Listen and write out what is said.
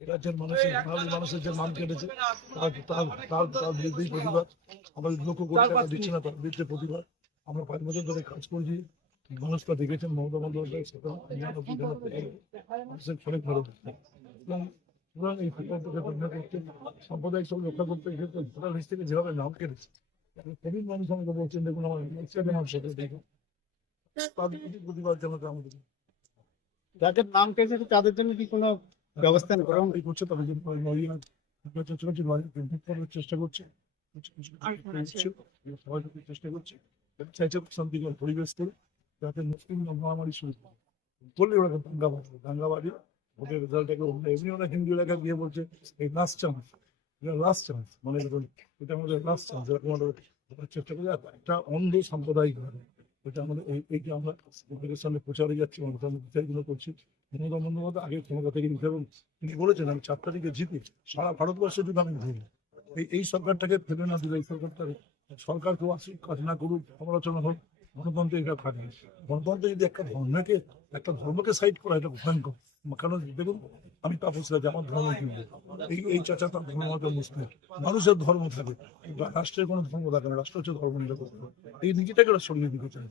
রাজ্যের মানুষের বাঙালি মানুষের যে নাম কেটেছে তার বিরুদ্ধেই প্রতিবাদ। আমাদের লক্ষ্য কোটি টাকা দিচ্ছে না, তার বিরুদ্ধে প্রতিবাদ। আমরা 5 বছর ধরে কাজ করছি, মানুষটা দেখেছেন মমতা বন্দ্যোপাধ্যায় সেটা মানুষের অনেক ভালো। সুতরাং এই প্রকল্পকে রক্ষা করতে, সাম্প্রদায়িক সব রক্ষা করতে এক্ষেত্রে ভোটার লিস্ট থেকে যেভাবে নাম কেটেছে, প্রবীণ মানুষ আমাকে বলছেন দেখুন আমার আমার সাথে দেখুন, তাদের প্রতি প্রতিবাদ জানাতে আমাদের যাদের নাম পেয়েছে তাদের জন্য কি কোনো ব্যবস্থা গ্রহণ এই করছে, তাদের জন্য চেষ্টা করছে, সহযোগিতার চেষ্টা করছে, চাইছে শান্তিকর পরিবেশ করে যাতে মুসলিম মহামারী শুরু করলে ওরা দাঙ্গা বাড়ি ভোটের রেজাল্টটাকে এমনি ওরা হিন্দু এলাকা গিয়ে বলছে এই লাস্ট চান্স, এটা লাস্ট চান্স, মানে এটা আমাদের লাস্ট চান্স, এরকম আমরা চেষ্টা করি। একটা অন্ধ সাম্প্রদায়িক ভাবে এটা আমাদের এইটা আমরা লোকের সামনে প্রচারে যাচ্ছি, আমাদের সামনে বিচারগুলো করছি। মমতা বন্দ্যোপাধ্যায় আগে ক্ষমতা থেকে নিতে, এবং তিনি বলেছেন আমি 4 তারিখে জিতি সারা ভারতবর্ষের জন্য আমি ঘুরি। এই সরকারটাকে ফেলে না দিলে, এই সরকারটাকে সরকার কেউ আসুক কাজ না করুক, সমালোচনা হোক, গণতন্ত্র এটা থাকে। গণতন্ত্র যদি একটা ধর্মকে সাইড করা, এটা ভয়ঙ্কর। কারণ দেখুন, আমি তাপস রাজ, আমার ধর্ম কি এই চাচা তার ধর্ম হয়তো মুসলিম, মানুষের ধর্ম থাকে, রাষ্ট্রের কোনো ধর্ম থাকে না, রাষ্ট্র হচ্ছে ধর্ম নিরপেক্ষ। এই নীতিটাকে ওরা সরিয়ে দিতে চায়।